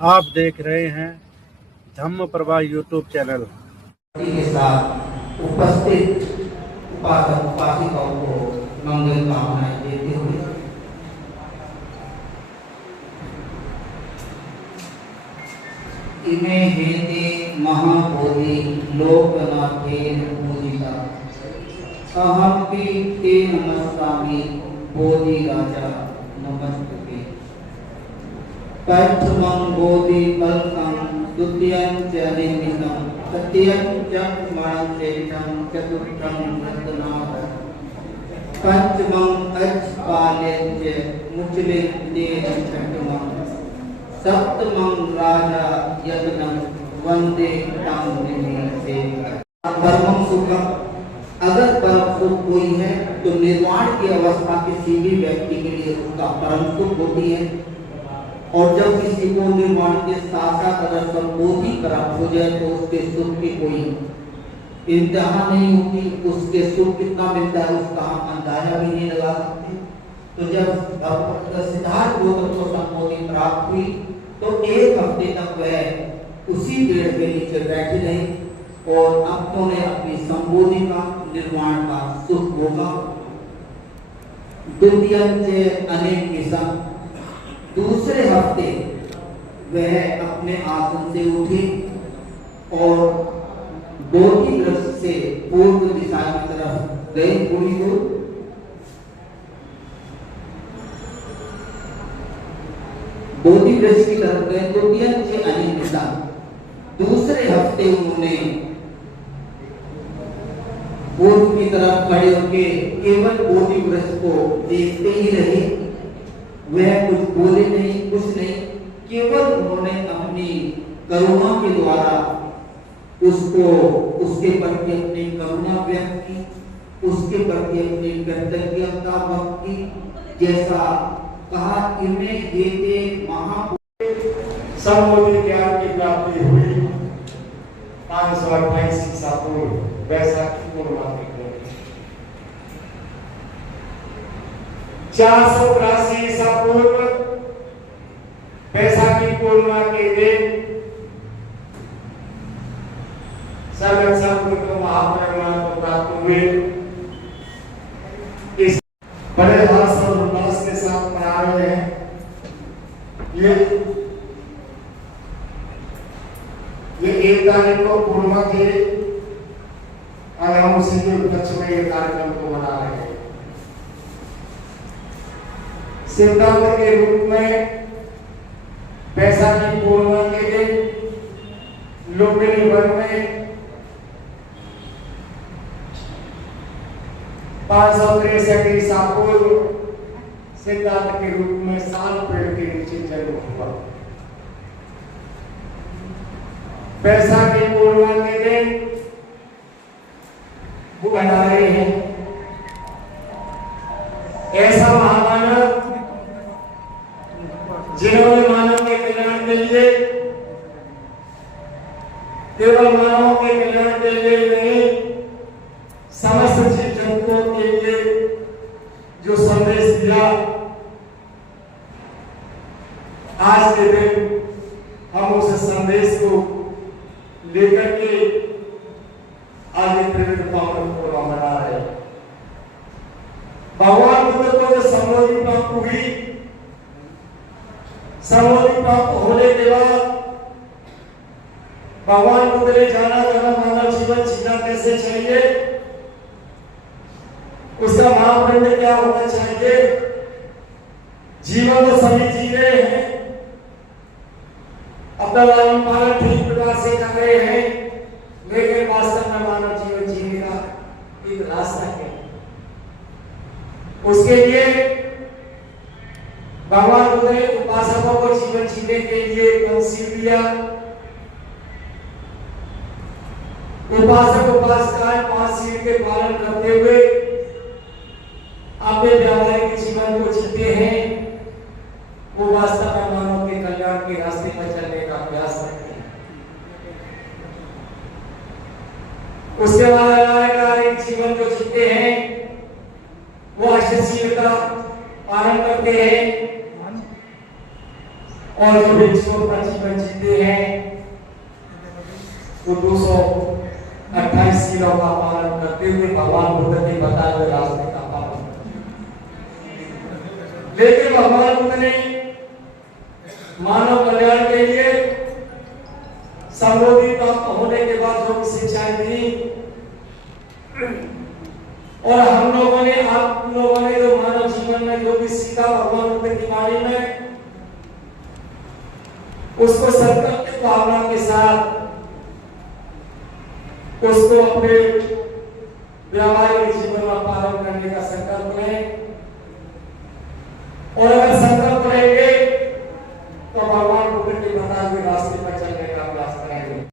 आप देख रहे हैं धम्म प्रभा यूट्यूब चैनल। के साथ उपस्थित उपासक उपासिकाओं को मंगल कामनाएं देते हुए इमे हेते महाबोधि लोकनाथेन पूजिता अहमपि ते नमस्कामि बोधि राजा नमस्ते। प्रथमं बोधि कल्पं द्वितीयं च निमित्तं तृतीयं च स्मरणेयं चतुर्थं रत्नाकर पंचमं अच्पाल्यं च मुचलितेन छठमं सप्तमं राजा यज्ञं वंदे तं निमित्ते। परमं सुखम, अगर परम सुख कोई है तो निर्वाण की अवस्था किसी भी व्यक्ति के लिए उसका परम सुख होती है। और जब किसी को निर्वाण के साक्षात दर्शन बोधि प्राप्त हो जाए तो उसके सुख की कोई इंतहा नहीं होती। उसके सुख कितना मिलता है उसका हम अंदाजा भी नहीं लगा सकते। तो जब सिद्धार्थ गौतम को संबोधि प्राप्त हुई तो एक हफ्ते तक वह उसी पेड़ के नीचे बैठे रहे और अब उन्हें अपनी संबोधि का निर्वाण का सुख होगा। दूसरे हफ्ते वह अपने आसन से उठे और बोधि वृक्ष से पूर्व दिशा की तरफ गए। थोड़ी दूर बोधि वृक्ष की तरफ गए। दूसरे हफ्ते उन्होंने पूर्व की तरफ खड़े होकर केवल बोधि वृक्ष को देखते ही रहे। वह कुछ बोले नहीं, कुछ नहीं, केवल उन्होंने अपनी करुणा के द्वारा उसको उसके प्रति अपनी करुणा व्यक्त की, उसके प्रति अपनी कृतज्ञता व्यक्त की। जैसा कहा इनमें हेते संबोधि ज्ञान की प्राप्ति हुई 528 ईसा पूर्व वैशाखी पूर्णिमा के दिन। 483 ईसा पूर्व वैशाखी पूर्णिमा के दिन सर्वसंपूर्ण को महापरिनिर्वाण को प्राप्त हुए। इस बड़े हर्ष और उल्लास के साथ मना रहे हैं। ये 1 तारीख को पूर्णिमा के और हम उसी के उपलक्ष्य में ये कार्यक्रम को मना रहे हैं। सिद्धांत के रूप में वैशाखी पूर्णिमा के दिन लुम्बिनी वन में 563 ईसा पूर्व सिद्धांत के रूप में साल पेड़ के नीचे जन्म हुआ। वैशाखी पूर्णिमा के दिन वो बना रहे हैं। ऐसा महामानव जिन्होंने मानव के कल्याण के लिए, केवल मानव के कल्याण के लिए नहीं, समस्त जीव जंतुओं के लिए जो संदेश दिया, आज के दिन हम उस संदेश को लेकर के आगे पवित्र पावन पूर्णिमा मना रहे हैं। भगवान बुद्ध को जो संबोधि प्राप्त हुई, संबोधि प्राप्त होने के बाद भगवान बुद्ध ने जाना जाना मानव जीवन जीना कैसे चाहिए, उसका मापदंड क्या होना चाहिए। जीवन तो सभी जी रहे हैं, अपना लालन पालन ठीक प्रकार से कर रहे हैं, लेकिन वास्तव में मानव जीवन जीने का एक रास्ता है। उसके लिए भगवान बुद्ध ने उपासकों को जीवन जीने के लिए कंसीव दिया। उपासक उपासिकाएं 5 सीढ़ी के पालन करते हुए अपने व्यावहारिक जीवन को जीते हैं। वो वास्तव में मानव के कल्याण के रास्ते पर चलने का प्रयास करते हैं। उसके बाद एक जीवन जो जीते हैं वो अष्टशील का पालन करते हैं और जो भिक्षुओं का जीवन जीते हैं वो 228 किलो का पालन करते हुए भगवान बुद्ध के बताए हुए रास्ते का पालन करते। लेकिन भगवान बुद्ध ने मानव कल्याण के लिए संबोधित प्राप्त होने के बाद जो शिक्षाएं दी और हम लोगों ने आप लोगों ने जो मानव जीवन में जो भी सीखा भगवान बुद्ध की वाणी में उसको संकल्प की भावना के साथ उसको अपने व्यावहारिक जीवन में पालन करने का संकल्प लें और अगर संकल्प